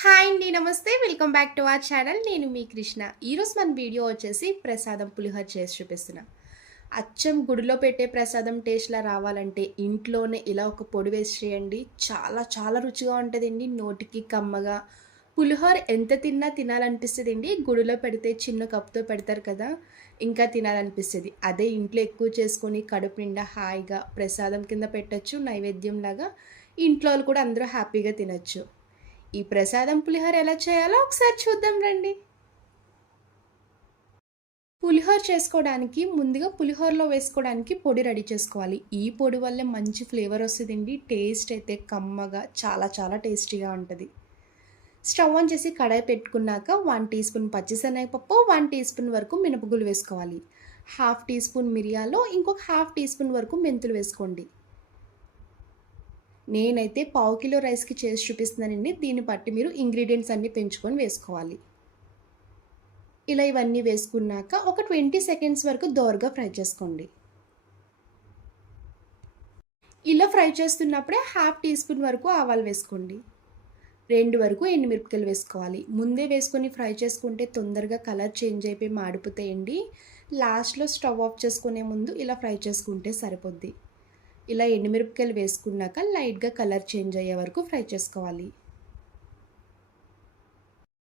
Hi అండి నమస్తే. Welcome back to our channel. నేను మీ కృష్ణ. ఈరోజు మన వీడియో వచ్చేసి ప్రసాదం పులిహోర చేసి చూపిస్తున్నా. అచ్చం గుడిలో పెట్టే ప్రసాదం టేస్ట్లా రావాలంటే ఇంట్లోనే ఇలా ఒక పొడి వేసి చేయండి. చాలా చాలా రుచిగా ఉంటుందండి. నోటికి కమ్మగా. పులిహోర ఎంత తిన్నా తినాలనిపిస్తుంది అండి గుడిలో పెడితే చిన్న కప్తో పెడతారు కదా ఇంకా తినాలనిపిస్తుంది. అదే ఇంట్లో ఎక్కువ చేసుకొని కడుపు నిండా హాయిగా ప్రసాదం కింద పెట్టచ్చు నైవేద్యంలాగా ఇంట్లో వాళ్ళు కూడా అందరూ హ్యాపీగా తినచ్చు. ఈ ప్రసాదం పులిహోర ఎలా చేయాలో ఒకసారి చూద్దాం రండి. పులిహోర చేసుకోవడానికి ముందుగా పులిహోరలో వేసుకోవడానికి పొడి రెడీ చేసుకోవాలి. ఈ పొడి వల్లే మంచి ఫ్లేవర్ వస్తుందండి. టేస్ట్ అయితే కమ్మగా చాలా చాలా టేస్టీగా ఉంటుంది. స్టవ్ ఆన్ చేసి కడాయి పెట్టుకున్నాక వన్ టీ స్పూన్ పచ్చిశనగపప్పు వన్ టీ స్పూన్ వరకు మినపగులు వేసుకోవాలి. హాఫ్ టీ స్పూన్ మిరియాలు ఇంకొక హాఫ్ టీ స్పూన్ వరకు మెంతులు వేసుకోండి. నేనైతే పావు కిలో రైస్కి చేసి చూపిస్తున్నానండి దీన్ని బట్టి మీరు ఇంగ్రీడియంట్స్ అన్నీ పెంచుకొని వేసుకోవాలి. ఇలా ఇవన్నీ వేసుకున్నాక ఒక ట్వంటీ సెకండ్స్ వరకు దోరగా ఫ్రై చేసుకోండి. ఇలా ఫ్రై చేస్తున్నప్పుడే హాఫ్ టీ స్పూన్ వరకు ఆవాలు వేసుకోండి. రెండు వరకు ఎండుమిరపకాయలు వేసుకోవాలి. ముందే వేసుకొని ఫ్రై చేసుకుంటే తొందరగా కలర్ చేంజ్ అయిపోయి మాడిపోతాయండి. లాస్ట్లో స్టవ్ ఆఫ్ చేసుకునే ముందు ఇలా ఫ్రై చేసుకుంటే సరిపోద్ది. ఇలా ఎండుమిరపకాయలు వేసుకున్నాక లైట్గా కలర్ చేంజ్ అయ్యే వరకు ఫ్రై చేసుకోవాలి.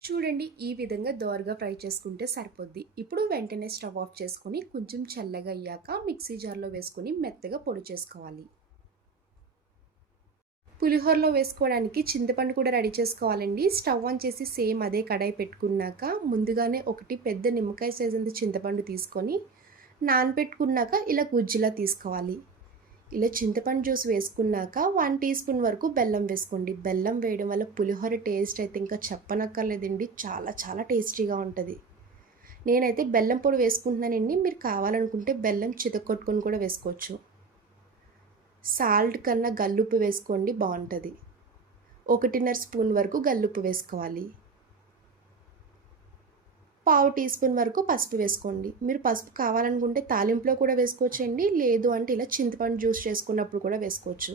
చూడండి ఈ విధంగా దోరగా ఫ్రై చేసుకుంటే సరిపోద్ది. ఇప్పుడు వెంటనే స్టవ్ ఆఫ్ చేసుకొని కొంచెం చల్లగా అయ్యాక మిక్సీ జార్లో వేసుకొని మెత్తగా పొడి చేసుకోవాలి. పులిహోరలో వేసుకోవడానికి చింతపండు కూడా రెడీ చేసుకోవాలండి. స్టవ్ ఆన్ చేసి సేమ్ అదే కడాయి పెట్టుకున్నాక ముందుగానే ఒకటి పెద్ద నిమ్మకాయ సైజ్ అంత చింతపండు తీసుకొని నానబెట్టుకున్నాక ఇలా గుజ్జులా తీసుకోవాలి. ఇలా చింతపండు జ్యూస్ వేసుకున్నాక వన్ టీ స్పూన్ వరకు బెల్లం వేసుకోండి. బెల్లం వేయడం వల్ల పులిహోర టేస్ట్ అయితే ఇంకా చెప్పనక్కర్లేదండి. చాలా చాలా టేస్టీగా ఉంటుంది. నేనైతే బెల్లం పొడి వేసుకుంటున్నానండి మీరు కావాలనుకుంటే బెల్లం చితకొట్టుకొని కూడా వేసుకోవచ్చు. సాల్ట్ కన్నా గల్లుప్పు వేసుకోండి బాగుంటుంది. ఒకటిన్నర స్పూన్ వరకు గల్లుప్పు వేసుకోవాలి. పావు టీ స్పూన్ వరకు పసుపు వేసుకోండి. మీరు పసుపు కావాలనుకుంటే తాలింపులో కూడా వేసుకోవచ్చండి. లేదు అంటే ఇలా చింతపండు జ్యూస్ చేసుకున్నప్పుడు కూడా వేసుకోవచ్చు.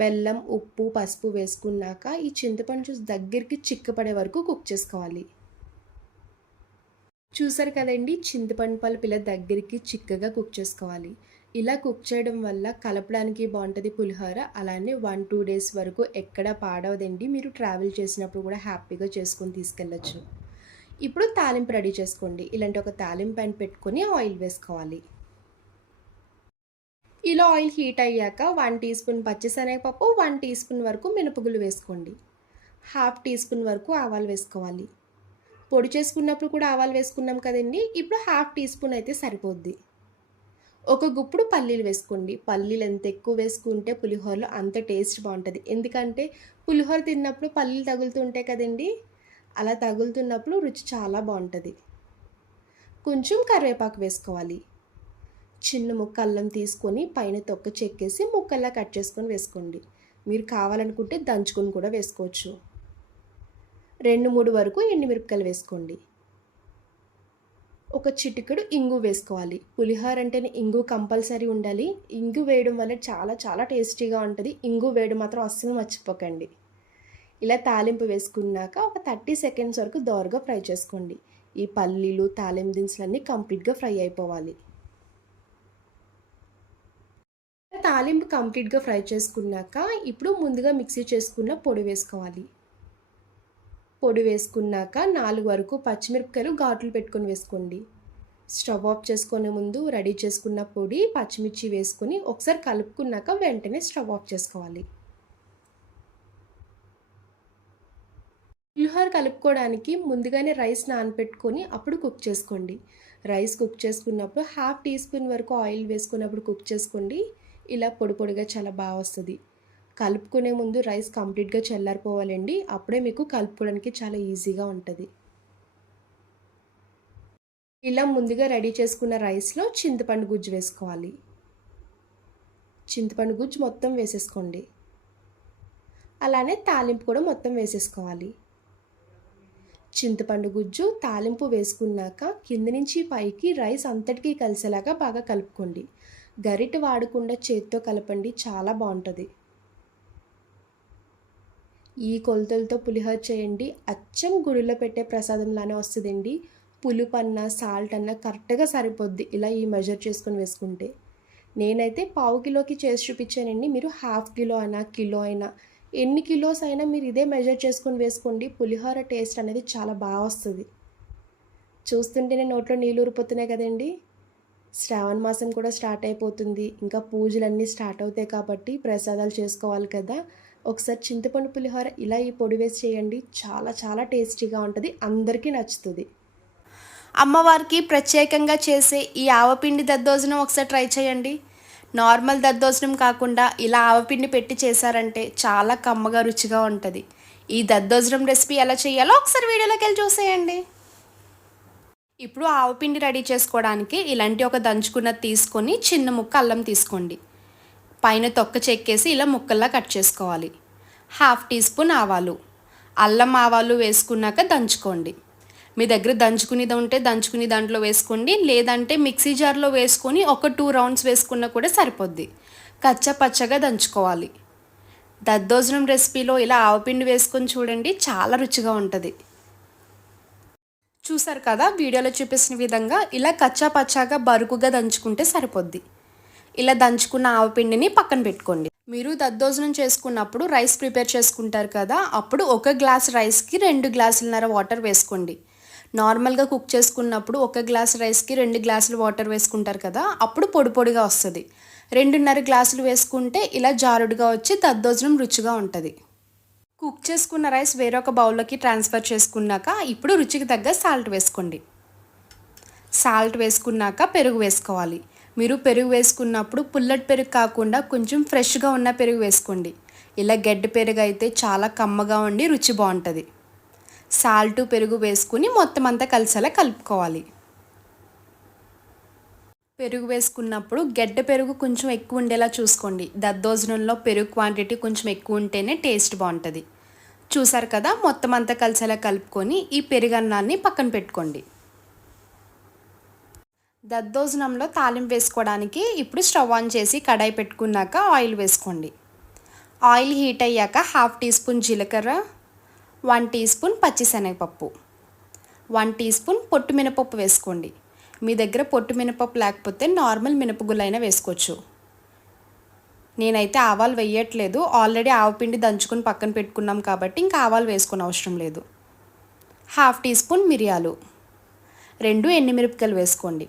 బెల్లం ఉప్పు పసుపు వేసుకున్నాక ఈ చింతపండు జ్యూస్ దగ్గరికి చిక్కపడే వరకు కుక్ చేసుకోవాలి. చూసారు కదండి? చింతపండు పలుపు ఇలా దగ్గరికి చిక్కగా కుక్ చేసుకోవాలి. ఇలా కుక్ చేయడం వల్ల కలపడానికి బాగుంటుంది పులిహోర. అలానే వన్ టూ డేస్ వరకు ఎక్కడ పాడవదండి. మీరు ట్రావెల్ చేసినప్పుడు కూడా హ్యాపీగా చేసుకొని తీసుకెళ్ళచ్చు. ఇప్పుడు తాలింపు రెడీ చేసుకోండి. ఇలాంటి ఒక తాలింపు ప్యాన్ పెట్టుకొని ఆయిల్ వేసుకోవాలి. ఇలా ఆయిల్ హీట్ అయ్యాక వన్ టీ స్పూన్ పచ్చిశనగపప్పు వన్ టీ స్పూన్ వరకు మినపగులు వేసుకోండి. హాఫ్ టీ స్పూన్ వరకు ఆవాలు వేసుకోవాలి. పొడి చేసుకున్నప్పుడు కూడా ఆవాలు వేసుకున్నాం కదండి. ఇప్పుడు హాఫ్ టీ స్పూన్ అయితే సరిపోద్ది. ఒక గుప్పుడు పల్లీలు వేసుకోండి. పల్లీలు ఎంత ఎక్కువ వేసుకుంటే పులిహోరలో అంత టేస్ట్ బాగుంటుంది. ఎందుకంటే పులిహోర తిన్నప్పుడు పల్లీలు తగులుతుంటాయి కదండి? అలా తగులుతున్నప్పుడు రుచి చాలా బాగుంటుంది. కొంచెం కరివేపాకు వేసుకోవాలి. చిన్న ముక్క అల్లం తీసుకొని పైన తొక్క చెక్కేసి ముక్కల్లా కట్ చేసుకొని వేసుకోండి. మీరు కావాలనుకుంటే దంచుకొని కూడా వేసుకోవచ్చు. రెండు మూడు వరకు ఎండుమిరపకాయలు వేసుకోండి. ఒక చిటికెడు ఇంగు వేసుకోవాలి. పులిహోర అంటేనే ఇంగు కంపల్సరీ ఉండాలి. ఇంగు వేయడం వల్ల చాలా చాలా టేస్టీగా ఉంటుంది. ఇంగు వేయడం మాత్రం అస్సలు మర్చిపోకండి. ఇలా తాలింపు వేసుకున్నాక ఒక థర్టీ సెకండ్స్ వరకు దోరగా ఫ్రై చేసుకోండి. ఈ పల్లీలు తాలింపు దినుసులన్నీ కంప్లీట్గా ఫ్రై అయిపోవాలి. తాలింపు కంప్లీట్గా ఫ్రై చేసుకున్నాక ఇప్పుడు ముందుగా మిక్సీ చేసుకున్న పొడి వేసుకోవాలి. పొడి వేసుకున్నాక నాలుగు వరకు పచ్చిమిరపకాయలు ఘాట్లు పెట్టుకొని వేసుకోండి. స్టవ్ ఆఫ్ చేసుకునే ముందు రెడీ చేసుకున్న పొడి పచ్చిమిర్చి వేసుకుని ఒకసారి కలుపుకున్నాక వెంటనే స్టవ్ ఆఫ్ చేసుకోవాలి. పులిహోర కలుపుకోవడానికి ముందుగానే రైస్ నానబెట్టుకొని అప్పుడు కుక్ చేసుకోండి. రైస్ కుక్ చేసుకున్నప్పుడు హాఫ్ టీ స్పూన్ వరకు ఆయిల్ వేసుకున్నప్పుడు కుక్ చేసుకోండి. ఇలా పొడి పొడిగా చాలా బాగా వస్తుంది. కలుపుకునే ముందు రైస్ కంప్లీట్గా చల్లారిపోవాలండి. అప్పుడే మీకు కలుపుకోవడానికి చాలా ఈజీగా ఉంటుంది. ఇలా ముందుగా రెడీ చేసుకున్న రైస్లో చింతపండు గుజ్జు వేసుకోవాలి. చింతపండు గుజ్జు మొత్తం వేసేసుకోండి. అలానే తాలింపు కూడా మొత్తం వేసేసుకోవాలి. చింతపండు గుజ్జు తాలింపు వేసుకున్నాక కింద నుంచి పైకి రైస్ అంతటికీ కలిసేలాగా బాగా కలుపుకోండి. గరిట వాడకుండా చేత్తో కలపండి చాలా బాగుంటుంది. ఈ కొలతలతో పులిహోర చేయండి. అచ్చం గుడిలో పెట్టే ప్రసాదంలానే వస్తుందండి. పులుపు అన్న సాల్ట్ అన్న కరెక్ట్గా సరిపోద్ది. ఇలా ఈ మెజర్ చేసుకొని వేసుకుంటే. నేనైతే పావు కిలోకి చేసి చూపించానండి. మీరు హాఫ్ కిలో అయినా కిలో అయినా ఎన్ని కిలోస్ అయినా మీరు ఇదే మెజర్ చేసుకొని వేసుకోండి. పులిహోర టేస్ట్ అనేది చాలా బాగా వస్తుంది. చూస్తుంటేనే నోట్లో నీళ్ళు ఊరిపోతున్నాయి కదండి. శ్రావణ మాసం కూడా స్టార్ట్ అయిపోతుంది. ఇంకా పూజలన్నీ స్టార్ట్ అవుతాయి కాబట్టి ప్రసాదాలు చేసుకోవాలి కదా. ఒకసారి చింతపండు పులిహోర ఇలా ఈ పొడి వేసి చేయండి. చాలా చాలా టేస్టీగా ఉంటుంది. అందరికీ నచ్చుతుంది. అమ్మవారికి ప్రత్యేకంగా చేసే ఈ ఆవపిండి దద్దోజనం ఒకసారి ట్రై చేయండి. నార్మల్ దద్దోజనం కాకుండా ఇలా ఆవపిండి పెట్టి చేశారంటే చాలా కమ్మగా రుచిగా ఉంటుంది. ఈ దద్దోజనం రెసిపీ ఎలా చేయాలో ఒకసారి వీడియోలోకి వెళ్ళి చూసేయండి. ఇప్పుడు ఆవపిండి రెడీ చేసుకోవడానికి ఇలాంటి ఒక దంచుకున్నది తీసుకొని చిన్న ముక్క అల్లం తీసుకోండి. పైన తొక్క చెక్కేసి ఇలా ముక్కల్లా కట్ చేసుకోవాలి. హాఫ్ టీ స్పూన్ ఆవాలు. అల్లం ఆవాలు వేసుకున్నాక దంచుకోండి. మీ దగ్గర దంచుకునేది ఉంటే దంచుకుని దాంట్లో వేసుకోండి. లేదంటే మిక్సీ జార్లో వేసుకొని ఒక టూ రౌండ్స్ వేసుకున్నా కూడా సరిపోద్ది. కచ్చా పచ్చగా దంచుకోవాలి. దద్దోజనం రెసిపీలో ఇలా ఆవపిండి వేసుకొని చూడండి చాలా రుచిగా ఉంటుంది. చూసారు కదా వీడియోలో చూపిస్తున్న విధంగా ఇలా కచ్చా పచ్చాగా బరుకుగా దంచుకుంటే సరిపోద్ది. ఇలా దంచుకున్న ఆవపిండిని పక్కన పెట్టుకోండి. మీరు దద్దోజనం చేసుకున్నప్పుడు రైస్ ప్రిపేర్ చేసుకుంటారు కదా అప్పుడు ఒక గ్లాస్ రైస్కి రెండు గ్లాసులన్నర వాటర్ వేసుకోండి. నార్మల్గా కుక్ చేసుకున్నప్పుడు ఒక గ్లాస్ రైస్కి రెండు గ్లాసులు వాటర్ వేసుకుంటారు కదా అప్పుడు పొడి పొడిగా వస్తుంది. రెండున్నర గ్లాసులు వేసుకుంటే ఇలా జారుడుగా వచ్చి దద్దోజనం రుచిగా ఉంటుంది. కుక్ చేసుకున్న రైస్ వేరొక బౌల్లోకి ట్రాన్స్ఫర్ చేసుకున్నాక ఇప్పుడు రుచికి తగ్గ సాల్ట్ వేసుకోండి. సాల్ట్ వేసుకున్నాక పెరుగు వేసుకోవాలి. మీరు పెరుగు వేసుకున్నప్పుడు పుల్లటి పెరుగు కాకుండా కొంచెం ఫ్రెష్గా ఉన్న పెరుగు వేసుకోండి. ఇలా గడ్డి పెరుగు అయితే చాలా కమ్మగా ఉండి రుచి బాగుంటుంది. సాల్ట్ పెరుగు వేసుకుని మొత్తం అంతా కలిసేలా కలుపుకోవాలి. పెరుగు వేసుకున్నప్పుడు గడ్డ పెరుగు కొంచెం ఎక్కువ ఉండేలా చూసుకోండి. దద్దోజనంలో పెరుగు క్వాంటిటీ కొంచెం ఎక్కువ ఉంటేనే టేస్ట్ బాగుంటుంది. చూసారు కదా మొత్తం అంతా కలిసేలా కలుపుకొని ఈ పెరుగన్నాన్ని పక్కన పెట్టుకోండి. దద్దోజనంలో తాలింపు వేసుకోవడానికి ఇప్పుడు స్టవ్ ఆన్ చేసి కడాయి పెట్టుకున్నాక ఆయిల్ వేసుకోండి. ఆయిల్ హీట్ అయ్యాక హాఫ్ టీ స్పూన్ జీలకర్ర వన్ టీ స్పూన్ పచ్చిశనగపప్పు వన్ టీ స్పూన్ పొట్టు మినపప్పు వేసుకోండి. మీ దగ్గర పొట్టు మినపప్పు లేకపోతే నార్మల్ మినపగుళ్ళైనా వేసుకోవచ్చు. నేనైతే ఆవాలు వేయట్లేదు. ఆల్రెడీ ఆవపిండి దంచుకుని పక్కన పెట్టుకున్నాం కాబట్టి ఇంకా ఆవాలు వేసుకుని అవసరం లేదు. హాఫ్ టీ స్పూన్ మిరియాలు రెండు ఎండుమిరపకాయలు వేసుకోండి.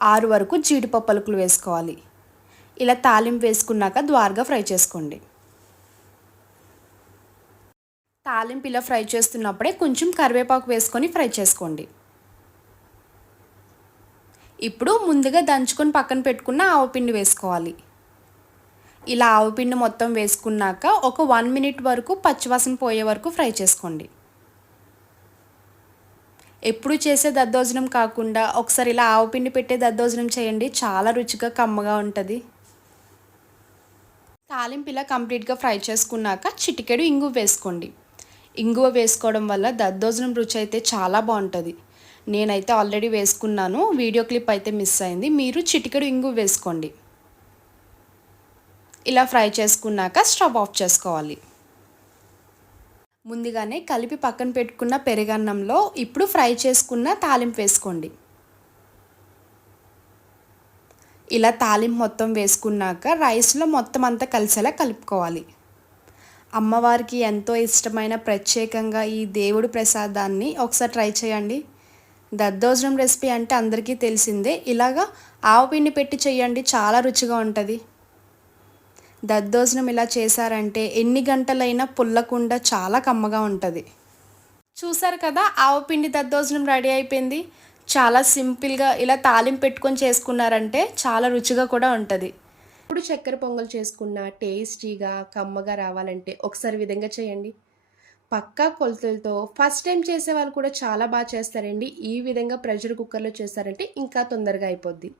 ఆరు వరకు జీడిపప్పు పలుకులు వేసుకోవాలి. ఇలా తాలింపు వేసుకున్నాక ద్వారగా ఫ్రై చేసుకోండి. తాలింపు ఇలా ఫ్రై చేస్తున్నప్పుడే కొంచెం కరివేపాకు వేసుకొని ఫ్రై చేసుకోండి. ఇప్పుడు ముందుగా దంచుకొని పక్కన పెట్టుకున్న ఆవపిండి వేసుకోవాలి. ఇలా ఆవపిండి మొత్తం వేసుకున్నాక ఒక వన్ మినిట్ వరకు పచ్చివాసన పోయే వరకు ఫ్రై చేసుకోండి. ఎప్పుడు చేసే దద్దోజనం కాకుండా ఒకసారి ఇలా ఆవుపిండి పెట్టే దద్దోజనం చేయండి. చాలా రుచిగా కమ్మగా ఉంటుంది. తాలింపు ఇలా కంప్లీట్గా ఫ్రై చేసుకున్నాక చిటికెడు ఇంగువ వేసుకోండి. ఇంగువ వేసుకోవడం వల్ల దద్దోజనం రుచి అయితే చాలా బాగుంటుంది. నేనైతే ఆల్రెడీ వేసుకున్నాను. వీడియో క్లిప్ అయితే మిస్ అయింది. మీరు చిటికెడు ఇంగువ వేసుకోండి. ఇలా ఫ్రై చేసుకున్నాక స్టవ్ ఆఫ్ చేసుకోవాలి. ముందుగానే కలిపి పక్కన పెట్టుకున్న పెరుగన్నంలో ఇప్పుడు ఫ్రై చేసుకున్న తాలింపు వేసుకోండి. ఇలా తాలింపు మొత్తం వేసుకున్నాక రైస్లో మొత్తం అంతా కలిసేలా కలుపుకోవాలి. అమ్మవారికి ఎంతో ఇష్టమైన ప్రత్యేకంగా ఈ దేవుడు ప్రసాదాన్ని ఒకసారి ట్రై చేయండి. దద్దోజనం రెసిపీ అంటే అందరికీ తెలిసిందే. ఇలాగా ఆవపిండి పెట్టి చేయండి చాలా రుచిగా ఉంటుంది. దద్దోజనం ఇలా చేశారంటే ఎన్ని గంటలైనా పుల్లకుండా చాలా కమ్మగా ఉంటుంది. చూసారు కదా ఆవపిండి దద్దోజనం రెడీ అయిపోయింది. చాలా సింపుల్గా ఇలా తాలింపు పెట్టుకొని చేసుకున్నారంటే చాలా రుచిగా కూడా ఉంటుంది. ఇప్పుడు చక్కెర పొంగల్ చేసుకున్న టేస్టీగా కమ్మగా రావాలంటే ఒకసారి విధంగా చేయండి. పక్కా కొలతలతో ఫస్ట్ టైం చేసే వాళ్ళు కూడా చాలా బాగా చేస్తారండి. ఈ విధంగా ప్రెషర్ కుక్కర్లో చేస్తారంటే ఇంకా తొందరగా అయిపోద్ది.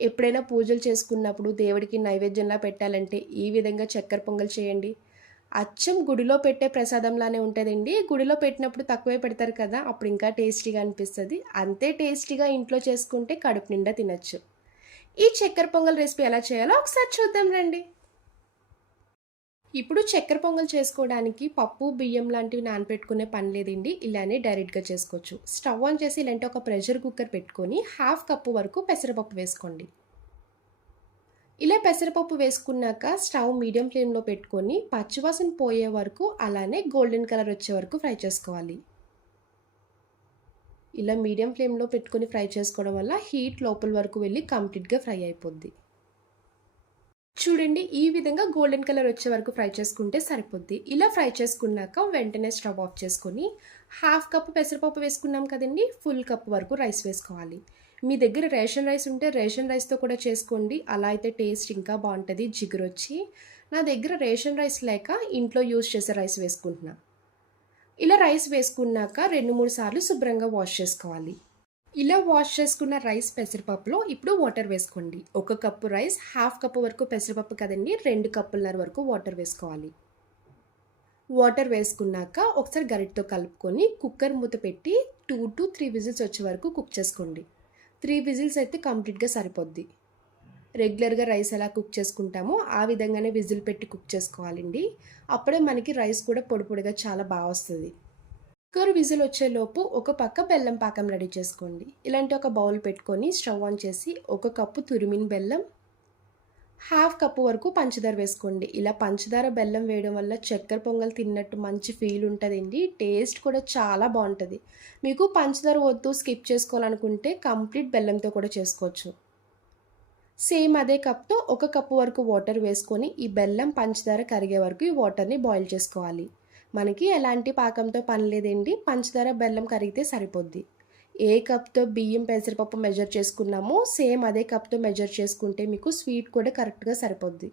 ఎప్పుడైనా పూజలు చేసుకున్నప్పుడు దేవుడికి నైవేద్యంలా పెట్టాలంటే ఈ విధంగా చక్కెర పొంగల్ చేయండి. అచ్చం గుడిలో పెట్టే ప్రసాదంలానే ఉంటుందండి. గుడిలో పెట్టినప్పుడు తక్కువే పెడతారు కదా అప్పుడు ఇంకా టేస్టీగా అనిపిస్తుంది. అంతే టేస్టీగా ఇంట్లో చేసుకుంటే కడుపు నిండా తినచ్చు. ఈ చక్కెర పొంగల్ రెసిపీ ఎలా చేయాలో ఒకసారి చూద్దాం రండి. ఇప్పుడు చక్కెర పొంగల్ చేసుకోవడానికి పప్పు బియ్యం లాంటివి నానపెట్టుకునే పని లేదండి. ఇలానే డైరెక్ట్గా చేసుకోవచ్చు. స్టవ్ ఆన్ చేసి ఇలాంటి ఒక ప్రెషర్ కుక్కర్ పెట్టుకొని హాఫ్ కప్పు వరకు పెసరపప్పు వేసుకోండి. ఇలా పెసరపప్పు వేసుకున్నాక స్టవ్ మీడియం ఫ్లేమ్లో పెట్టుకొని పచ్చివాసన పోయే వరకు అలానే గోల్డెన్ కలర్ వచ్చే వరకు ఫ్రై చేసుకోవాలి. ఇలా మీడియం ఫ్లేమ్లో పెట్టుకొని ఫ్రై చేసుకోవడం వల్ల హీట్ లోపల వరకు వెళ్ళి కంప్లీట్గా ఫ్రై అయిపోద్ది. చూడండి ఈ విధంగా గోల్డెన్ కలర్ వచ్చే వరకు ఫ్రై చేసుకుంటే సరిపోద్ది. ఇలా ఫ్రై చేసుకున్నాక వెంటనే స్టవ్ ఆఫ్ చేసుకొని హాఫ్ కప్ పెసరపప్పు వేసుకున్నాం కదండి ఫుల్ కప్ వరకు రైస్ వేసుకోవాలి. మీ దగ్గర రేషన్ రైస్ ఉంటే రేషన్ రైస్తో కూడా చేసుకోండి. అలా అయితే టేస్ట్ ఇంకా బాగుంటుంది జిగురు వచ్చి. నా దగ్గర రేషన్ రైస్ లేక ఇంట్లో యూజ్ చేసే రైస్ వేసుకుంటున్నా. ఇలా రైస్ వేసుకున్నాక రెండు మూడు సార్లు శుభ్రంగా వాష్ చేసుకోవాలి. ఇలా వాష్ చేసుకున్న రైస్ పెసరపప్పులో ఇప్పుడు వాటర్ వేసుకోండి. ఒక కప్పు రైస్ హాఫ్ కప్పు వరకు పెసరపప్పు కదండి రెండు కప్పులన్నర వరకు వాటర్ వేసుకోవాలి. వాటర్ వేసుకున్నాక ఒకసారి గరిటతో కలుపుకొని కుక్కర్ మూత పెట్టి టూ టు త్రీ విజిల్స్ వచ్చే వరకు కుక్ చేసుకోండి. త్రీ విజిల్స్ అయితే కంప్లీట్గా సరిపోద్ది. రెగ్యులర్గా రైస్ ఎలా కుక్ చేసుకుంటామో ఆ విధంగానే విజిల్ పెట్టి కుక్ చేసుకోవాలండి. అప్పుడే మనకి రైస్ కూడా పొడి పొడిగా చాలా బాగా వస్తుంది. కుక్కర్ విజిల్ వచ్చేలోపు ఒక పక్క బెల్లం పాకం రెడీ చేసుకోండి. ఇలాంటి ఒక బౌల్ పెట్టుకొని స్టవ్ ఆన్ చేసి ఒక కప్పు తురిమిన బెల్లం హాఫ్ కప్పు వరకు పంచదార వేసుకోండి. ఇలా పంచదార బెల్లం వేయడం వల్ల చక్కెర పొంగల్ తిన్నట్టు మంచి ఫీల్ ఉంటుందండి. టేస్ట్ కూడా చాలా బాగుంటుంది. మీకు పంచదార వద్దు స్కిప్ చేసుకోవాలనుకుంటే కంప్లీట్ బెల్లంతో కూడా చేసుకోవచ్చు. సేమ్ అదే కప్తో ఒక కప్పు వరకు వాటర్ వేసుకొని ఈ బెల్లం పంచదార కరిగే వరకు ఈ వాటర్ని బాయిల్ చేసుకోవాలి. మనకి ఎలాంటి పాకంతో పని లేదండి. పంచదార బెల్లం కరిగితే సరిపోద్ది. ఏ కప్తో బియ్యం పెసరపప్పు మెజర్ చేసుకున్నామో సేమ్ అదే కప్తో మెజర్ చేసుకుంటే మీకు స్వీట్ కూడా కరెక్ట్గా సరిపోద్ది.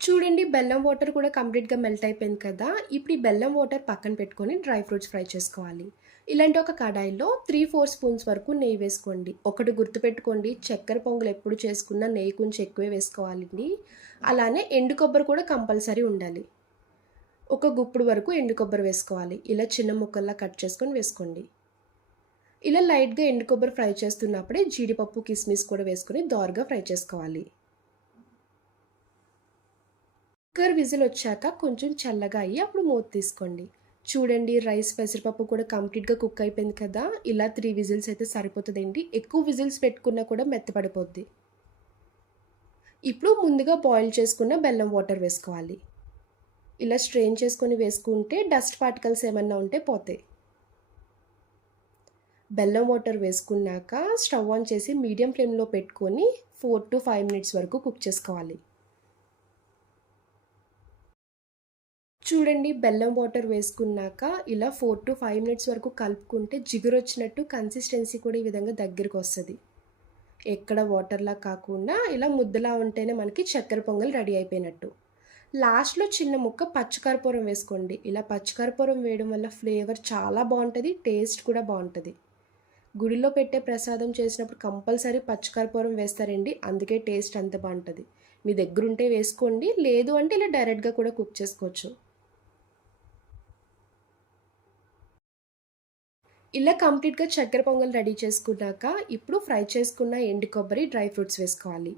చూడండి బెల్లం వాటర్ కూడా కంప్లీట్గా మెల్ట్ అయిపోయింది కదా. ఇప్పుడు ఈ బెల్లం వాటర్ పక్కన పెట్టుకొని డ్రై ఫ్రూట్స్ ఫ్రై చేసుకోవాలి. ఇలాంటి ఒక కడాయిలో త్రీ ఫోర్ స్పూన్స్ వరకు నెయ్యి వేసుకోండి. ఒకటి గుర్తుపెట్టుకోండి చక్కెర పొంగల్ ఎప్పుడు చేసుకున్నా నెయ్యి కొంచెం ఎక్కువే వేసుకోవాలండి. అలానే ఎండు కొబ్బరి కూడా కంపల్సరీ ఉండాలి. ఒక గుప్పుడు వరకు ఎండు కొబ్బరి వేసుకోవాలి. ఇలా చిన్న ముక్కల్లా కట్ చేసుకొని వేసుకోండి. ఇలా లైట్గా ఎండు కొబ్బరి ఫ్రై చేస్తున్నప్పుడే జీడిపప్పు కిస్మిస్ కూడా వేసుకొని దోరగా ఫ్రై చేసుకోవాలి. కుక్కర్ విజిల్ వచ్చాక కొంచెం చల్లగా అయ్యి అప్పుడు మూత తీసుకోండి. చూడండి రైస్ పెసరపప్పు కూడా కంప్లీట్గా కుక్ అయిపోయింది కదా ఇలా త్రీ విజిల్స్ అయితే సరిపోతుందండి. ఎక్కువ విజిల్స్ పెట్టుకున్నా కూడా మెత్తపడిపోద్ది. ఇప్పుడు ముందుగా బాయిల్ చేసుకున్న బెల్లం వాటర్ వేసుకోవాలి. ఇలా స్ట్రెయిన్ చేసుకొని వేసుకుంటే డస్ట్ పార్టికల్స్ ఏమన్నా ఉంటే పోతాయి. బెల్లం వాటర్ వేసుకున్నాక స్టవ్ ఆన్ చేసి మీడియం ఫ్లేమ్లో పెట్టుకొని ఫోర్ టు ఫైవ్ మినిట్స్ వరకు కుక్ చేసుకోవాలి. చూడండి బెల్లం వాటర్ వేసుకున్నాక ఇలా ఫోర్ టు ఫైవ్ మినిట్స్ వరకు కలుపుకుంటే జిగురు వచ్చినట్టు కన్సిస్టెన్సీ కూడా ఈ విధంగా దగ్గరికి వస్తుంది. ఎక్కడ వాటర్లా కాకుండా ఇలా ముద్దలా ఉంటేనే మనకి చక్కెర పొంగల్ రెడీ అయిపోయినట్టు. లాస్ట్లో చిన్న ముక్క పచ్చికర్పూరం వేసుకోండి. ఇలా పచ్చికర్పూరం వేయడం వల్ల ఫ్లేవర్ చాలా బాగుంటుంది టేస్ట్ కూడా బాగుంటుంది. గుడిలో పెట్టే ప్రసాదం చేసినప్పుడు కంపల్సరీ పచ్చికర్పూరం వేస్తారండి అందుకే టేస్ట్ అంత బాగుంటుంది. మీ దగ్గరుంటే వేసుకోండి లేదు అంటే ఇలా డైరెక్ట్గా కూడా కుక్ చేసుకోవచ్చు. ఇలా కంప్లీట్గా చక్కెర పొంగల్ రెడీ చేసుకున్నాక ఇప్పుడు ఫ్రై చేసుకున్న ఎండు కొబ్బరి డ్రై ఫ్రూట్స్ వేసుకోవాలి.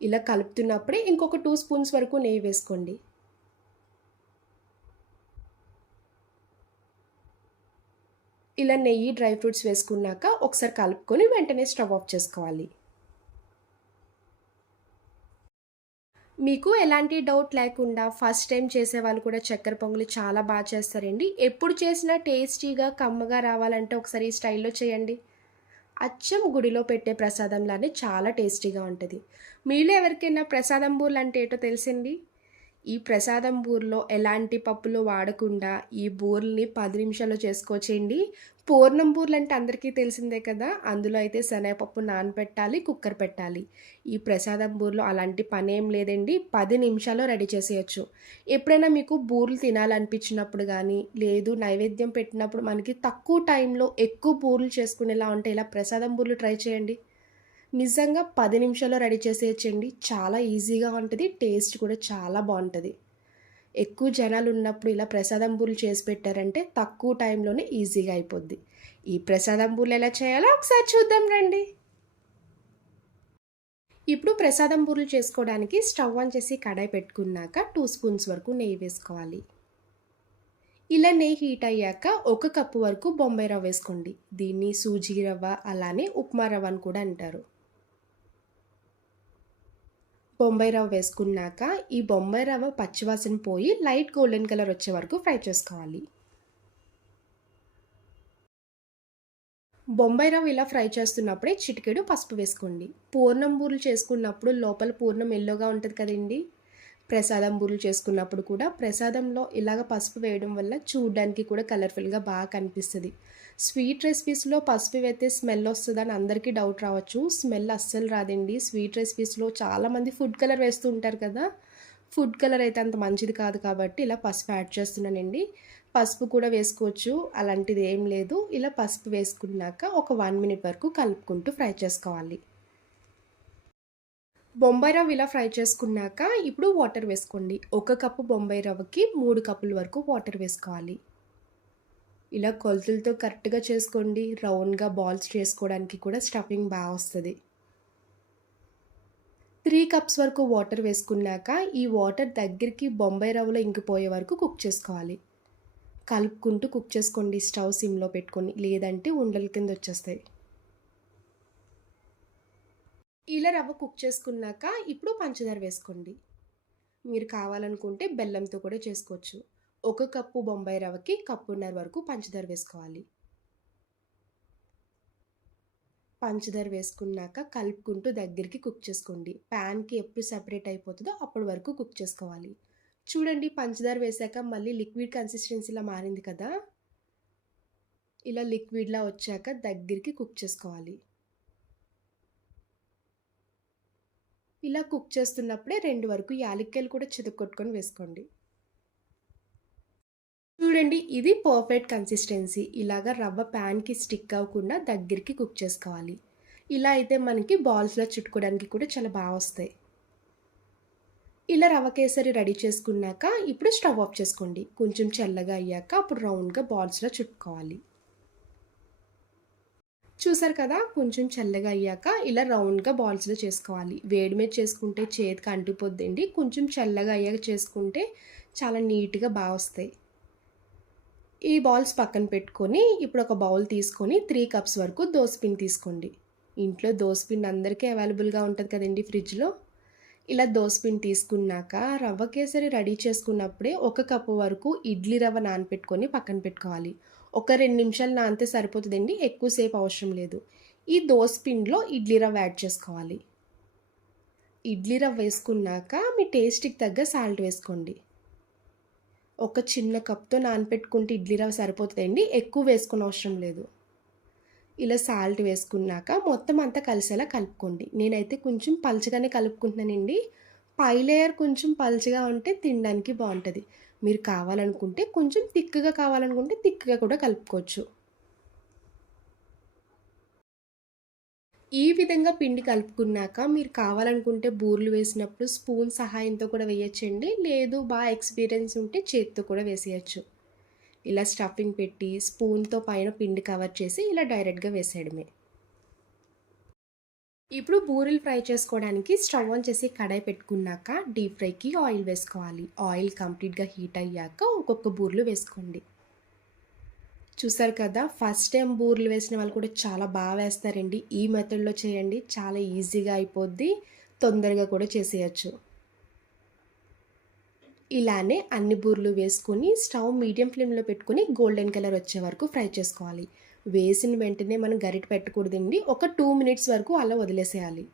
ఇలా కలుపుతున్నప్పుడే ఇంకొక టూ స్పూన్స్ వరకు నెయ్యి వేసుకోండి. ఇలా నెయ్యి డ్రై ఫ్రూట్స్ వేసుకున్నాక ఒకసారి కలుపుకొని వెంటనే స్టవ్ ఆఫ్ చేసుకోవాలి. మీకు ఎలాంటి డౌట్ లేకుండా ఫస్ట్ టైం చేసే వాళ్ళు కూడా చక్కెర పొంగలి చాలా బాగా చేస్తారండి. ఎప్పుడు చేసినా టేస్టీగా కమ్మగా రావాలంటే ఒకసారి ఈ స్టైల్లో చేయండి. అచ్చం గుడిలో పెట్టే ప్రసాదంలానే చాలా టేస్టీగా ఉంటుంది. మీలో ఎవరికైనా ప్రసాదం బూర్లు అంటే ఏటో తెలిసింది? ఈ ప్రసాదం బూర్లో ఎలాంటి పప్పులు వాడకుండా ఈ బూర్ల్ని పది నిమిషాల్లో చేసుకోవచ్చండి. పూర్ణంబూర్లు అంటే అందరికీ తెలిసిందే కదా. అందులో అయితే శనగపప్పు నానబెట్టాలి కుక్కర్ పెట్టాలి. ఈ ప్రసాదం బూర్లు అలాంటి పని ఏం లేదండి. పది నిమిషాల్లో రెడీ చేసేయచ్చు. ఎప్పుడైనా మీకు బూర్లు తినాలనిపించినప్పుడు కానీ లేదు నైవేద్యం పెట్టినప్పుడు మనకి తక్కువ టైంలో ఎక్కువ బూర్లు చేసుకునేలా ఉంటే ఇలా ప్రసాదం బూర్లు ట్రై చేయండి. నిజంగా పది నిమిషాల్లో రెడీ చేసేయచ్చండి. చాలా ఈజీగా ఉంటుంది టేస్ట్ కూడా చాలా బాగుంటుంది. ఎక్కువ జనాలు ఉన్నప్పుడు ఇలా ప్రసాదం బూలు చేసి పెట్టారంటే తక్కువ టైంలోనే ఈజీగా అయిపోద్ది. ఈ ప్రసాదం బూలు ఎలా చేయాలో ఒకసారి చూద్దాం రండి. ఇప్పుడు ప్రసాదం బూరలు చేసుకోవడానికి స్టవ్ ఆన్ చేసి కడాయి పెట్టుకున్నాక టూ స్పూన్స్ వరకు నెయ్యి వేసుకోవాలి. ఇలా నెయ్యి హీట్ అయ్యాక ఒక కప్పు వరకు బొంబాయి రవ్వ వేసుకోండి. దీన్ని సూజీ రవ్వ అలానే ఉప్మా రవ్వ అని కూడా అంటారు. బొంబాయి రవ్వ వేసుకున్నాక ఈ బొంబాయి రవ్వ పచ్చివాసన పోయి లైట్ గోల్డెన్ కలర్ వచ్చే వరకు ఫ్రై చేసుకోవాలి. బొంబాయి రవ్వ ఇలా ఫ్రై చేస్తున్నప్పుడే చిటికెడు పసుపు వేసుకోండి. పూర్ణం బూరెలు చేసుకున్నప్పుడు లోపల పూర్ణం ఎల్లోగా ఉంటుంది కదండి. ప్రసాదం బూరెలు చేసుకున్నప్పుడు కూడా ప్రసాదంలో ఇలాగ పసుపు వేయడం వల్ల చూడడానికి కూడా కలర్ఫుల్గా బాగా కనిపిస్తుంది. స్వీట్ రెసిపీస్లో పసుపు వేస్తే స్మెల్ వస్తుందని అందరికీ డౌట్ రావచ్చు. స్మెల్ అస్సలు రాదండి. స్వీట్ రెసిపీస్లో చాలామంది ఫుడ్ కలర్ వేస్తూ ఉంటారు కదా. ఫుడ్ కలర్ అయితే అంత మంచిది కాదు కాబట్టి ఇలా పసుపు యాడ్ చేస్తున్నానండి. పసుపు కూడా వేసుకోవచ్చు. అలాంటిది ఏం లేదు. ఇలా పసుపు వేసుకున్నాక ఒక వన్ మినిట్ వరకు కలుపుకుంటూ ఫ్రై చేసుకోవాలి. బొంబాయి రవ్వ ఇలా ఫ్రై చేసుకున్నాక ఇప్పుడు వాటర్ వేసుకోండి. ఒక కప్పు బొంబాయి రవ్వకి మూడు కప్పుల వరకు వాటర్ వేసుకోవాలి. ఇలా కొలతలతో కరెక్ట్గా చేసుకోండి. రౌండ్గా బాల్స్ చేసుకోవడానికి కూడా స్టఫింగ్ బాగా వస్తుంది. త్రీ కప్స్ వరకు వాటర్ వేసుకున్నాక ఈ వాటర్ దగ్గరికి బొంబాయి రవ్వలో ఇంకిపోయే వరకు కుక్ చేసుకోవాలి. కలుపుకుంటూ కుక్ చేసుకోండి. స్టవ్ సిమ్లో పెట్టుకొని లేదంటే ఉండల కింద వచ్చేస్తాయి. ఇలా రవ్వ కుక్ చేసుకున్నాక ఇప్పుడు పంచదార వేసుకోండి. మీరు కావాలనుకుంటే బెల్లంతో కూడా చేసుకోవచ్చు. ఒక కప్పు బొంబాయి రవ్వకి కప్పున్నర వరకు పంచదార వేసుకోవాలి. పంచదార వేసుకున్నాక కలుపుకుంటూ దగ్గరికి కుక్ చేసుకోండి. ప్యాన్కి ఎప్పుడు సెపరేట్ అయిపోతుందో అప్పటి వరకు కుక్ చేసుకోవాలి. చూడండి పంచదార వేసాక మళ్ళీ లిక్విడ్ కన్సిస్టెన్సీలా మారింది కదా? ఇలా లిక్విడ్లా వచ్చాక దగ్గరికి కుక్ చేసుకోవాలి. ఇలా కుక్ చేస్తున్నప్పుడే రెండు వరకు యాలక్కాయలు కూడా చితకొట్టుకొని వేసుకోండి. చూడండి ఇది పర్ఫెక్ట్ కన్సిస్టెన్సీ ఇలాగా రవ్వ ప్యాన్కి స్టిక్ అవ్వకుండా దగ్గరికి కుక్ చేసుకోవాలి. ఇలా అయితే మనకి బాల్స్లో చుట్టుకోవడానికి కూడా చాలా బాగా వస్తాయి. ఇలా రవ్వ కేసరి రెడీ చేసుకున్నాక ఇప్పుడు స్టవ్ ఆఫ్ చేసుకోండి. కొంచెం చల్లగా అయ్యాక అప్పుడు రౌండ్గా బాల్స్లో చుట్టుకోవాలి. చూసారు కదా కొంచెం చల్లగా అయ్యాక ఇలా రౌండ్గా బాల్స్లో చేసుకోవాలి. వేడి మీద చేసుకుంటే చేతికి అంటిపోద్దండి కొంచెం చల్లగా అయ్యాక చేసుకుంటే చాలా నీట్గా బాగా వస్తాయి. ఈ బాల్స్ పక్కన పెట్టుకొని ఇప్పుడు ఒక బౌల్ తీసుకొని త్రీ కప్స్ వరకు దోసపిండి తీసుకోండి. ఇంట్లో దోసపిండి అందరికీ అవైలబుల్గా ఉంటుంది కదండి ఫ్రిడ్జ్లో. ఇలా దోసపిండి తీసుకున్నాక రవ్వ కేసరి రెడీ చేసుకున్నప్పుడే ఒక కప్పు వరకు ఇడ్లీ రవ్వ నానపెట్టుకొని పక్కన పెట్టుకోవాలి. ఒక రెండు నిమిషాలు నానితే సరిపోతుందండి ఎక్కువసేపు అవసరం లేదు. ఈ దోసపిండిలో ఇడ్లీ రవ్వ యాడ్ చేసుకోవాలి. ఇడ్లీ రవ్వ వేసుకున్నాక మీ టేస్ట్కి తగ్గ సాల్ట్ వేసుకోండి. ఒక చిన్న కప్తో నానపెట్టుకుంటే ఇడ్లీ రవ్వ సరిపోతుందండి. ఎక్కువ వేసుకునే అవసరం లేదు. ఇలా సాల్ట్ వేసుకున్నాక మొత్తం అంతా కలిసేలా కలుపుకోండి. నేనైతే కొంచెం పలచగానే కలుపుకుంటున్నానండి. పై లేయర్ కొంచెం పలచగా ఉంటే తినడానికి బాగుంటుంది. మీరు కావాలనుకుంటే కొంచెం తిక్కగా కావాలనుకుంటే తిక్కగా కూడా కలుపుకోవచ్చు. ఈ విధంగా పిండి కలుపుకున్నాక మీరు కావాలనుకుంటే బూర్లు వేసినప్పుడు స్పూన్ సహాయంతో కూడా వేయచ్చండి. లేదు బాగా ఎక్స్పీరియన్స్ ఉంటే చేతితో కూడా వేసేయచ్చు. ఇలా స్టఫింగ్ పెట్టి స్పూన్తో పైన పిండి కవర్ చేసి ఇలా డైరెక్ట్గా వేసేయడమే. ఇప్పుడు బూరెలు ఫ్రై చేసుకోవడానికి స్టవ్ ఆన్ చేసి కడాయి పెట్టుకున్నాక డీప్ ఫ్రైకి ఆయిల్ వేసుకోవాలి. ఆయిల్ కంప్లీట్గా హీట్ అయ్యాక ఒక్కొక్క బూరెలు వేసుకోండి. చూసారు కదా ఫస్ట్ టైం బూరెలు వేసిన వాళ్ళు కూడా చాలా బాగా వేస్తారండి. ఈ మెథడ్లో చేయండి చాలా ఈజీగా అయిపోద్ది. తొందరగా కూడా చేసేయచ్చు. ఇలానే అన్ని బూర్లు వేసుకొని స్టవ్ మీడియం ఫ్లేమ్లో పెట్టుకొని గోల్డెన్ కలర్ వచ్చే వరకు ఫ్రై చేసుకోవాలి. వేసిన వెంటనే మనం గరిట పెట్టకూడదండి. ఒక టూ మినిట్స్ వరకు అలా వదిలేసేయాలి.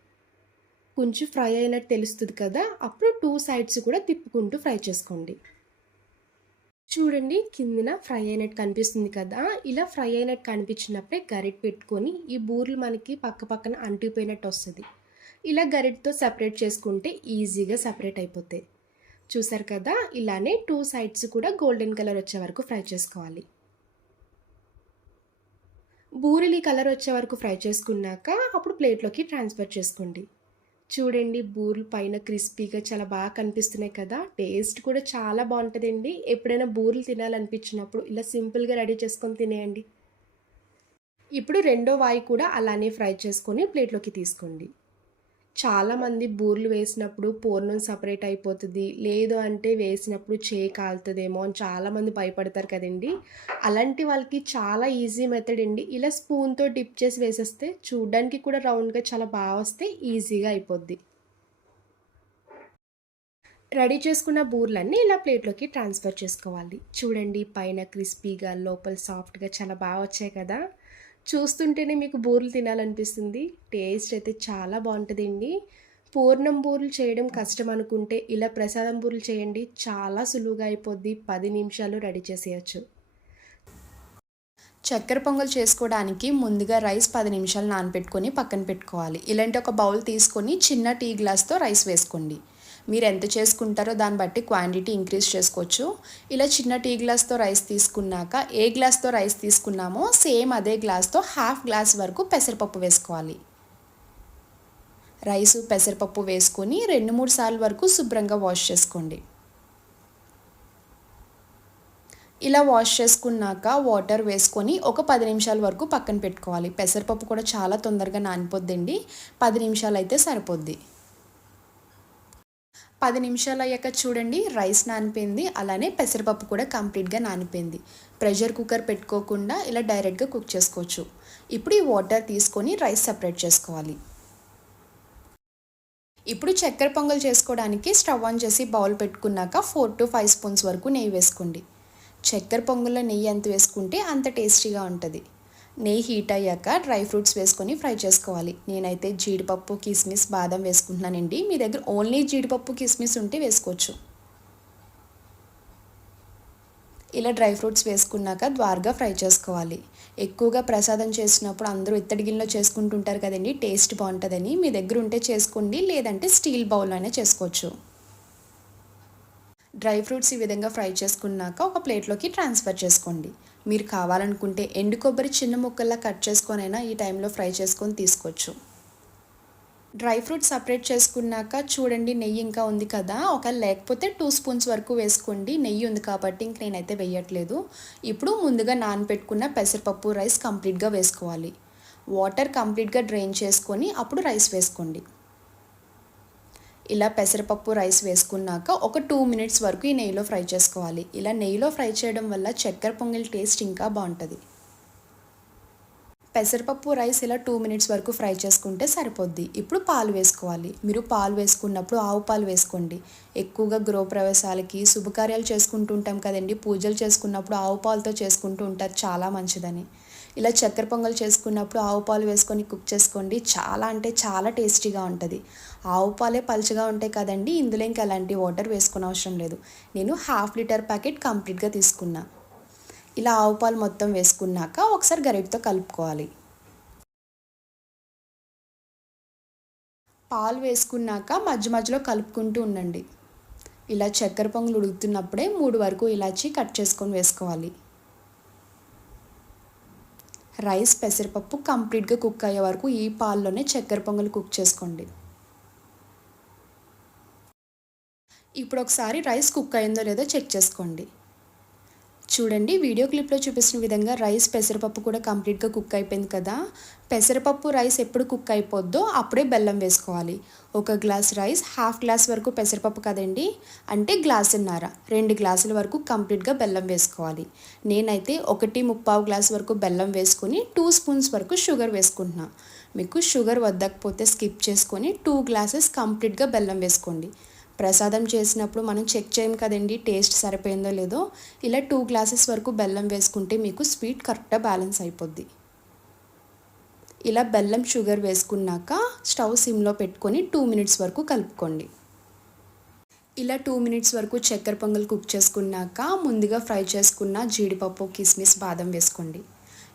కొంచెం ఫ్రై అయినట్టు తెలుస్తుంది కదా అప్పుడు టూ సైడ్స్ కూడా తిప్పుకుంటూ ఫ్రై చేసుకోండి. చూడండి కిందన ఫ్రై అయినట్టు కనిపిస్తుంది కదా. ఇలా ఫ్రై అయినట్టు కనిపించినప్పుడే గరిట పెట్టుకొని ఈ బూర్లు మనకి పక్క పక్కన అంటిపోయినట్టు వస్తుంది. ఇలా గరిటతో సపరేట్ చేసుకుంటే ఈజీగా సపరేట్ అయిపోతాయి. చూసారు కదా ఇలానే టూ సైడ్స్ కూడా గోల్డెన్ కలర్ వచ్చే వరకు ఫ్రై చేసుకోవాలి. బూరెలు ఈ కలర్ వచ్చే వరకు ఫ్రై చేసుకున్నాక అప్పుడు ప్లేట్లోకి ట్రాన్స్ఫర్ చేసుకోండి. చూడండి బూరెలు పైన క్రిస్పీగా చాలా బాగా కనిపిస్తున్నాయి కదా. టేస్ట్ కూడా చాలా బాగుంటుందండి. ఎప్పుడైనా బూరెలు తినాలనిపించినప్పుడు ఇలా సింపుల్గా రెడీ చేసుకొని తినేయండి. ఇప్పుడు రెండో వాయి కూడా అలానే ఫ్రై చేసుకొని ప్లేట్లోకి తీసుకోండి. చాలామంది బూర్లు వేసినప్పుడు పూర్ణం సపరేట్ అయిపోతుంది. లేదు అంటే వేసినప్పుడు చేయి కాలుతుందేమో అని చాలామంది భయపడతారు కదండి. అలాంటి వాళ్ళకి చాలా ఈజీ మెథడ్ అండి. ఇలా స్పూన్తో డిప్ చేసి వేసేస్తే చూడడానికి కూడా రౌండ్గా చాలా బాగా వస్తే ఈజీగా అయిపోద్ది. రెడీ చేసుకున్న బూర్లన్నీ ఇలా ప్లేట్లోకి ట్రాన్స్ఫర్ చేసుకోవాలి. చూడండి పైన క్రిస్పీగా లోపల సాఫ్ట్గా చాలా బాగా వచ్చాయి కదా. చూస్తుంటేనే మీకు బూరెలు తినాలనిపిస్తుంది. టేస్ట్ అయితే చాలా బాగుంటుందండి. పూర్ణం బూరెలు చేయడం కష్టం అనుకుంటే ఇలా ప్రసాదం బూరెలు చేయండి. చాలా సులువుగా అయిపోద్ది. పది నిమిషాలు రెడీ చేసేయచ్చు. చక్కెర పొంగల్ చేసుకోవడానికి ముందుగా రైస్ పది నిమిషాలు నానబెట్టుకొని పక్కన పెట్టుకోవాలి. ఇలాంటి ఒక బౌల్ తీసుకొని చిన్న టీ గ్లాస్తో రైస్ వేసుకోండి. మీరు ఎంత చేసుకుంటారో దాన్ని బట్టి క్వాంటిటీ ఇంక్రీజ్ చేసుకోవచ్చు. ఇలా చిన్న టీ గ్లాస్తో రైస్ తీసుకున్నాక ఏ గ్లాస్తో రైస్ తీసుకున్నామో సేమ్ అదే గ్లాస్తో హాఫ్ గ్లాస్ వరకు పెసరపప్పు వేసుకోవాలి. రైసు పెసరపప్పు వేసుకొని రెండు మూడు సార్లు వరకు శుభ్రంగా వాష్ చేసుకోండి. ఇలా వాష్ చేసుకున్నాక వాటర్ వేసుకొని ఒక పది నిమిషాల వరకు పక్కన పెట్టుకోవాలి. పెసరపప్పు కూడా చాలా తొందరగా నానిపోద్దండి. పది నిమిషాలు అయితే సరిపోద్ది. పది నిమిషాలు అయ్యాక చూడండి రైస్ నానిపోయింది. అలానే పెసరపప్పు కూడా కంప్లీట్గా నానిపోయింది. ప్రెషర్ కుక్కర్ పెట్టుకోకుండా ఇలా డైరెక్ట్గా కుక్ చేసుకోవచ్చు. ఇప్పుడు ఈ వాటర్ తీసుకొని రైస్ సపరేట్ చేసుకోవాలి. ఇప్పుడు చక్కెర పొంగల్ చేసుకోవడానికి స్టవ్ ఆన్ చేసి బౌల్ పెట్టుకున్నాక ఫోర్ టు ఫైవ్ స్పూన్స్ వరకు నెయ్యి వేసుకోండి. చక్కెర పొంగల్లో నెయ్యి ఎంత వేసుకుంటే అంత టేస్టీగా ఉంటుంది. నెయ్యి హీట్ అయ్యాక డ్రై ఫ్రూట్స్ వేసుకొని ఫ్రై చేసుకోవాలి. నేనైతే జీడిపప్పు కిస్మిస్ బాదం వేసుకుంటున్నానండి. మీ దగ్గర ఓన్లీ జీడిపప్పు కిస్మిస్ ఉంటే వేసుకోవచ్చు. ఇలా డ్రై ఫ్రూట్స్ వేసుకున్నాక ద్వారగా ఫ్రై చేసుకోవాలి. ఎక్కువగా ప్రసాదం చేసినప్పుడు అందరూ ఇత్తడి గిన్నెలో చేసుకుంటుంటారు కదండి. టేస్ట్ బాగుంటుందని. మీ దగ్గర ఉంటే చేసుకోండి. లేదంటే స్టీల్ బౌల్ అయినా చేసుకోవచ్చు. డ్రై ఫ్రూట్స్ ఈ విధంగా ఫ్రై చేసుకున్నాక ఒక ప్లేట్లోకి ట్రాన్స్ఫర్ చేసుకోండి. మీరు కావాలనుకుంటే ఎండు కొబ్బరి చిన్న ముక్కల్లా కట్ చేసుకొనైనా ఈ టైంలో ఫ్రై చేసుకొని తీసుకోవచ్చు. డ్రై ఫ్రూట్స్ సపరేట్ చేసుకున్నాక చూడండి నెయ్యి ఇంకా ఉంది కదా. ఒక లేకపోతే టూ స్పూన్స్ వరకు వేసుకోండి. నెయ్యి ఉంది కాబట్టి ఇంక నేనైతే వేయట్లేదు. ఇప్పుడు ముందుగా నానబెట్టుకున్న పెసరపప్పు రైస్ కంప్లీట్గా వేసుకోవాలి. వాటర్ కంప్లీట్గా డ్రైన్ చేసుకొని అప్పుడు రైస్ వేసుకోండి. ఇలా పెసరపప్పు రైస్ వేసుకున్నాక ఒక టూ మినిట్స్ వరకు ఈ నెయ్యిలో ఫ్రై చేసుకోవాలి. ఇలా నెయ్యిలో ఫ్రై చేయడం వల్ల చక్కెర పొంగల్ టేస్ట్ ఇంకా బాగుంటుంది. పెసరపప్పు రైస్ ఇలా టూ మినిట్స్ వరకు ఫ్రై చేసుకుంటే సరిపోద్ది. ఇప్పుడు పాలు వేసుకోవాలి. మీరు పాలు వేసుకున్నప్పుడు ఆవు పాలు వేసుకోండి. ఎక్కువగా గృహప్రవేశాలకి శుభకార్యాలు చేసుకుంటూ ఉంటాం కదండి. పూజలు చేసుకున్నప్పుడు ఆవు పాలతో చేసుకుంటూ ఉంటారు. చాలా మంచిదని. ఇలా చక్కెర పొంగల్ చేసుకున్నప్పుడు ఆవు పాలు వేసుకొని కుక్ చేసుకోండి. చాలా అంటే చాలా టేస్టీగా ఉంటుంది. ఆవు పాలే పలుచగా ఉంటాయి కదండి. ఇందులో ఇంకా అలాంటి వాటర్ వేసుకునే అవసరం లేదు. నేను హాఫ్ లీటర్ ప్యాకెట్ కంప్లీట్గా తీసుకున్నా. ఇలా ఆవు పాలు మొత్తం వేసుకున్నాక ఒకసారి గరిటతో కలుపుకోవాలి. పాలు వేసుకున్నాక మధ్య మధ్యలో కలుపుకుంటూ ఉండండి. ఇలా చక్కెర పొంగలు ఉడుకుతున్నప్పుడే మూడు వరకు ఇలాచి కట్ చేసుకొని వేసుకోవాలి. రైస్ పెసరపప్పు కంప్లీట్గా కుక్ అయ్యే వరకు ఈ పాల్లోనే చక్కెర పొంగలు కుక్ చేసుకోండి. ఇప్పుడు ఒకసారి రైస్ కుక్ అయిందో లేదో చెక్ చేసుకోండి. చూడండి వీడియో క్లిప్లో చూపిస్తున్న విధంగా రైస్ పెసరపప్పు కూడా కంప్లీట్గా కుక్ అయిపోయింది కదా. పెసరపప్పు రైస్ ఎప్పుడు కుక్ అయిపోద్దో అప్పుడే బెల్లం వేసుకోవాలి. ఒక గ్లాస్ రైస్ హాఫ్ గ్లాస్ వరకు పెసరపప్పు కదండి? అంటే గ్లాసున్నర. రెండు గ్లాసుల వరకు కంప్లీట్గా బెల్లం వేసుకోవాలి. నేనైతే ఒకటి ముప్పావు గ్లాస్ వరకు బెల్లం వేసుకొని టూ స్పూన్స్ వరకు షుగర్ వేసుకుంటున్నా. మీకు షుగర్ వద్దకపోతే స్కిప్ చేసుకొని టూ గ్లాసెస్ కంప్లీట్గా బెల్లం వేసుకోండి. ప్రసాదం చేసినప్పుడు మనం చెక్ చేయం కదండి టేస్ట్ సరిపోయిందో లేదో. ఇలా టూ గ్లాసెస్ వరకు బెల్లం వేసుకుంటే మీకు స్వీట్ కరెక్ట్గా బ్యాలెన్స్ అయిపోద్ది. ఇలా బెల్లం షుగర్ వేసుకున్నాక స్టవ్ సిమ్లో పెట్టుకొని టూ మినిట్స్ వరకు కలుపుకోండి. ఇలా టూ మినిట్స్ వరకు చక్కెర పొంగల్ కుక్ చేసుకున్నాక ముందుగా ఫ్రై చేసుకున్న జీడిపప్పు కిస్మిస్ బాదం వేసుకోండి.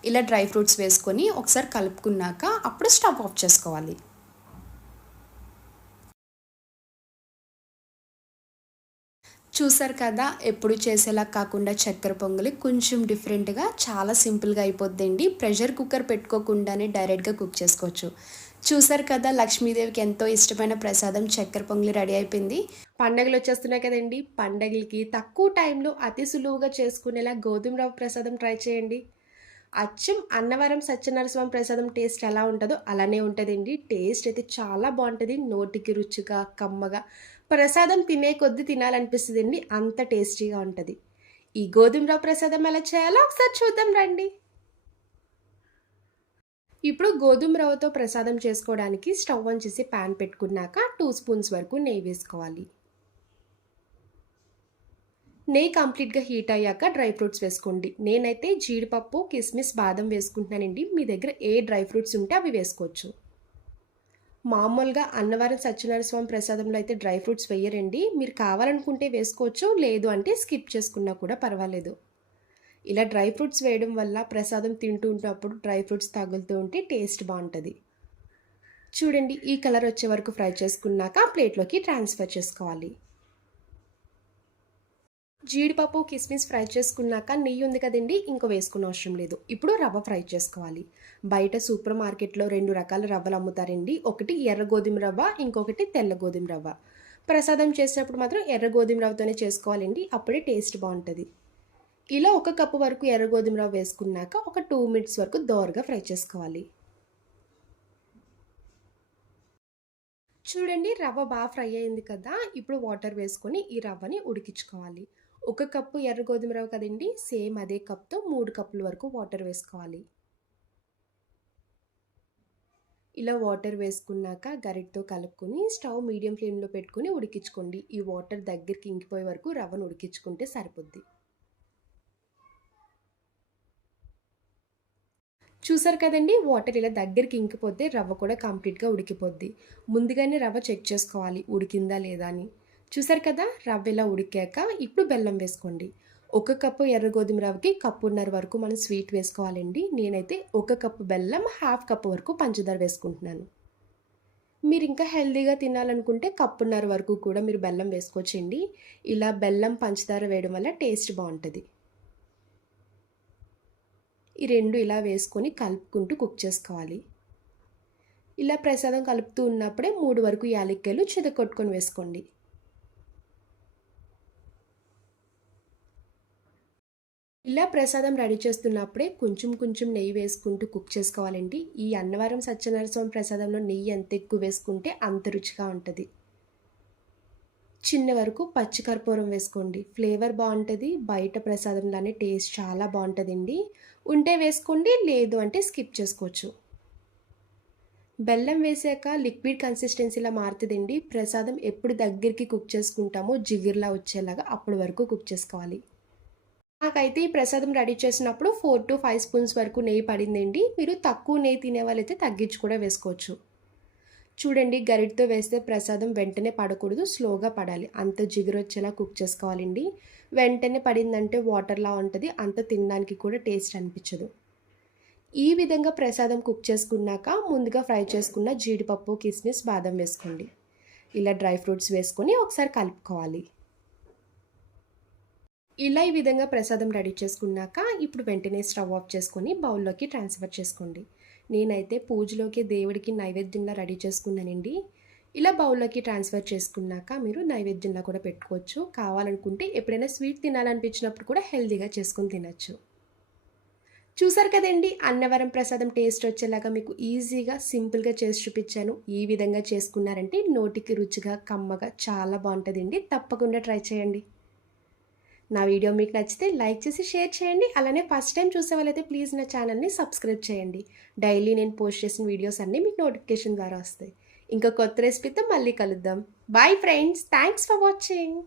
ఇలా డ్రై ఫ్రూట్స్ వేసుకొని ఒకసారి కలుపుకున్నాక అప్పుడు స్టవ్ ఆఫ్ చేసుకోవాలి. చూసారు కదా ఎప్పుడు చేసేలా కాకుండా చక్కెర పొంగలి కొంచెం డిఫరెంట్గా చాలా సింపుల్గా అయిపోద్దండి. ప్రెషర్ కుక్కర్ పెట్టుకోకుండానే డైరెక్ట్గా కుక్ చేసుకోవచ్చు. చూసారు కదా లక్ష్మీదేవికి ఎంతో ఇష్టమైన ప్రసాదం చక్కెర పొంగలి రెడీ అయిపోయింది. పండగలు వచ్చేస్తున్నాయి కదండి పండగలకి తక్కువ టైంలో అతి సులువుగా చేసుకునేలా గోధుమ రవ్వ ప్రసాదం ట్రై చేయండి. అచ్చం అన్నవరం సత్యనరస్వామి ప్రసాదం టేస్ట్ ఎలా ఉంటుందో అలానే ఉంటుందండి. టేస్ట్ అయితే చాలా బాగుంటుంది. నోటికి రుచిగా కమ్మగా ప్రసాదం తినే కొద్ది తినాలనిపిస్తుంది అండి అంత టేస్టీగా ఉంటుంది. ఈ గోధుమ రవ్వ ప్రసాదం ఎలా చేయాలో ఒకసారి చూద్దాం రండి. ఇప్పుడు గోధుమ రవ్వతో ప్రసాదం చేసుకోవడానికి స్టవ్ ఆన్ చేసి ప్యాన్ పెట్టుకున్నాక టూ స్పూన్స్ వరకు నెయ్యి వేసుకోవాలి. నెయ్యి కంప్లీట్గా హీట్ అయ్యాక డ్రై ఫ్రూట్స్ వేసుకోండి. నేనైతే జీడిపప్పు కిస్మిస్ బాదం వేసుకుంటున్నానండి. మీ దగ్గర ఏ డ్రై ఫ్రూట్స్ ఉంటే అవి వేసుకోవచ్చు. మామూలుగా అన్నవరం సత్యనారాయణ స్వామి ప్రసాదంలో అయితే డ్రై ఫ్రూట్స్ వేయరండి. మీరు కావాలనుకుంటే వేసుకోవచ్చు లేదు అంటే స్కిప్ చేసుకున్నా కూడా పర్వాలేదు. ఇలా డ్రై ఫ్రూట్స్ వేయడం వల్ల ప్రసాదం తింటూ ఉంటప్పుడు డ్రై ఫ్రూట్స్ తగులుతూ ఉంటే టేస్ట్ బాగుంటుంది. చూడండి ఈ కలర్ వచ్చే వరకు ఫ్రై చేసుకున్నాక ప్లేట్లోకి ట్రాన్స్ఫర్ చేసుకోవాలి. జీడిపప్పు కిస్మిస్ ఫ్రై చేసుకున్నాక నెయ్యి ఉంది కదండి ఇంకా వేసుకున్న అవసరం లేదు. ఇప్పుడు రవ్వ ఫ్రై చేసుకోవాలి. బయట సూపర్ మార్కెట్లో రెండు రకాల రవ్వలు అమ్ముతారండి. ఒకటి ఎర్ర గోధుమ రవ్వ ఇంకొకటి తెల్ల గోధుమ రవ్వ. ప్రసాదం చేసినప్పుడు మాత్రం ఎర్ర గోధుమ రవ్వతోనే చేసుకోవాలండి అప్పుడే టేస్ట్ బాగుంటుంది. ఇలా ఒక కప్పు వరకు ఎర్ర గోధుమ రవ్వ వేసుకున్నాక ఒక టూ మినిట్స్ వరకు దోరగా ఫ్రై చేసుకోవాలి. చూడండి రవ్వ బాగా ఫ్రై అయింది కదా ఇప్పుడు వాటర్ వేసుకొని ఈ రవ్వని ఉడికించుకోవాలి. ఒక కప్పు ఎర్ర గోధుమ రవ్వ కదండి సేమ్ అదే కప్తో మూడు కప్పుల వరకు వాటర్ వేసుకోవాలి. ఇలా వాటర్ వేసుకున్నాక గరిటతో కలుపుకొని స్టవ్ మీడియం ఫ్లేమ్లో పెట్టుకొని ఉడికించుకోండి. ఈ వాటర్ దగ్గరికి ఇంకిపోయే వరకు రవ్వను ఉడికించుకుంటే సరిపోద్ది. చూసారు కదండి వాటర్ ఇలా దగ్గరికి ఇంకిపోతే రవ్వ కూడా కంప్లీట్గా ఉడికిపోద్ది. ముందుగానే రవ్వ చెక్ చేసుకోవాలి ఉడికిందా లేదా అని. చూసారు కదా? రవ్వ ఇలా ఉడికాక ఇప్పుడు బెల్లం వేసుకోండి. ఒక కప్పు ఎర్ర గోధుమ రవ్వకి కప్పున్నర వరకు మనం స్వీట్ వేసుకోవాలండి. నేనైతే ఒక కప్పు బెల్లం హాఫ్ కప్పు వరకు పంచదార వేసుకుంటున్నాను. మీరు ఇంకా హెల్దీగా తినాలనుకుంటే కప్పున్నర వరకు కూడా మీరు బెల్లం వేసుకోవచ్చండి. ఇలా బెల్లం పంచదార వేయడం వల్ల టేస్ట్ బాగుంటుంది. ఈ రెండు ఇలా వేసుకొని కలుపుకుంటూ కుక్ చేసుకోవాలి. ఇలా ప్రసాదం కలుపుతూ ఉన్నప్పుడే మూడు వరకు యాలక్కాయలు చెదకొట్టుకొని వేసుకోండి. ఇలా ప్రసాదం రెడీ చేస్తున్నప్పుడే కొంచెం కొంచెం నెయ్యి వేసుకుంటూ కుక్ చేసుకోవాలండి. ఈ అన్నవరం సత్యనారాయణ ప్రసాదంలో నెయ్యి ఎంత ఎక్కువ వేసుకుంటే అంత రుచిగా ఉంటుంది. చిన్న వరకు పచ్చికర్పూరం వేసుకోండి. ఫ్లేవర్ బాగుంటుంది బయట ప్రసాదంలోనే టేస్ట్ చాలా బాగుంటుందండి. ఉంటే వేసుకోండి లేదు అంటే స్కిప్ చేసుకోవచ్చు. బెల్లం వేసాక లిక్విడ్ కన్సిస్టెన్సీలా మారుతుందండి. ప్రసాదం ఎప్పుడు దగ్గరికి కుక్ చేసుకుంటామో జిగిర్లా వచ్చేలాగా అప్పటి వరకు కుక్ చేసుకోవాలి. నాకైతే ఈ ప్రసాదం రెడీ చేసినప్పుడు ఫోర్ టు ఫైవ్ స్పూన్స్ వరకు నెయ్యి పడిందండి. మీరు తక్కువ నెయ్యి తినే వాళ్ళైతే తగ్గించి కూడా వేసుకోవచ్చు. చూడండి గరిటతో వేస్తే ప్రసాదం వెంటనే పడకూడదు స్లోగా పడాలి. అంత జిగురు వచ్చేలా కుక్ చేసుకోవాలండి. వెంటనే పడిందంటే వాటర్లా ఉంటుంది అంత తినడానికి కూడా టేస్ట్ అనిపించదు. ఈ విధంగా ప్రసాదం కుక్ చేసుకున్నాక ముందుగా ఫ్రై చేసుకున్న జీడిపప్పు కిస్మిస్ బాదం వేసుకోండి. ఇలా డ్రై ఫ్రూట్స్ వేసుకొని ఒకసారి కలుపుకోవాలి. ఇలా ఈ విధంగా ప్రసాదం రెడీ చేసుకున్నాక ఇప్పుడు వెంటనే స్టవ్ ఆఫ్ చేసుకొని బౌల్లోకి ట్రాన్స్ఫర్ చేసుకోండి. నేనైతే పూజలోకి దేవుడికి నైవేద్యంలా రెడీ చేసుకున్నానండి. ఇలా బౌల్లోకి ట్రాన్స్ఫర్ చేసుకున్నాక మీరు నైవేద్యంలా కూడా పెట్టుకోవచ్చు. కావాలనుకుంటే ఎప్పుడైనా స్వీట్ తినాలనిపించినప్పుడు కూడా హెల్దీగా చేసుకొని తినచ్చు. చూసారు కదండి అన్నవరం ప్రసాదం టేస్ట్ వచ్చేలాగా మీకు ఈజీగా సింపుల్గా చేసి చూపించాను. ఈ విధంగా చేసుకున్నారంటే నోటికి రుచిగా కమ్మగా చాలా బాగుంటుందండి. తప్పకుండా ట్రై చేయండి. నా వీడియో మీకు నచ్చితే లైక్ చేసి షేర్ చేయండి. అలానే ఫస్ట్ టైం చూసే వాళ్ళైతే ప్లీజ్ నా ఛానల్ని సబ్స్క్రైబ్ చేయండి. డైలీ నేను పోస్ట్ చేసిన వీడియోస్ అన్నీ మీకు నోటిఫికేషన్ ద్వారా వస్తాయి. ఇంకా కొత్త రెసిపీతో మళ్ళీ కలుద్దాం. Bye friends thanks for watching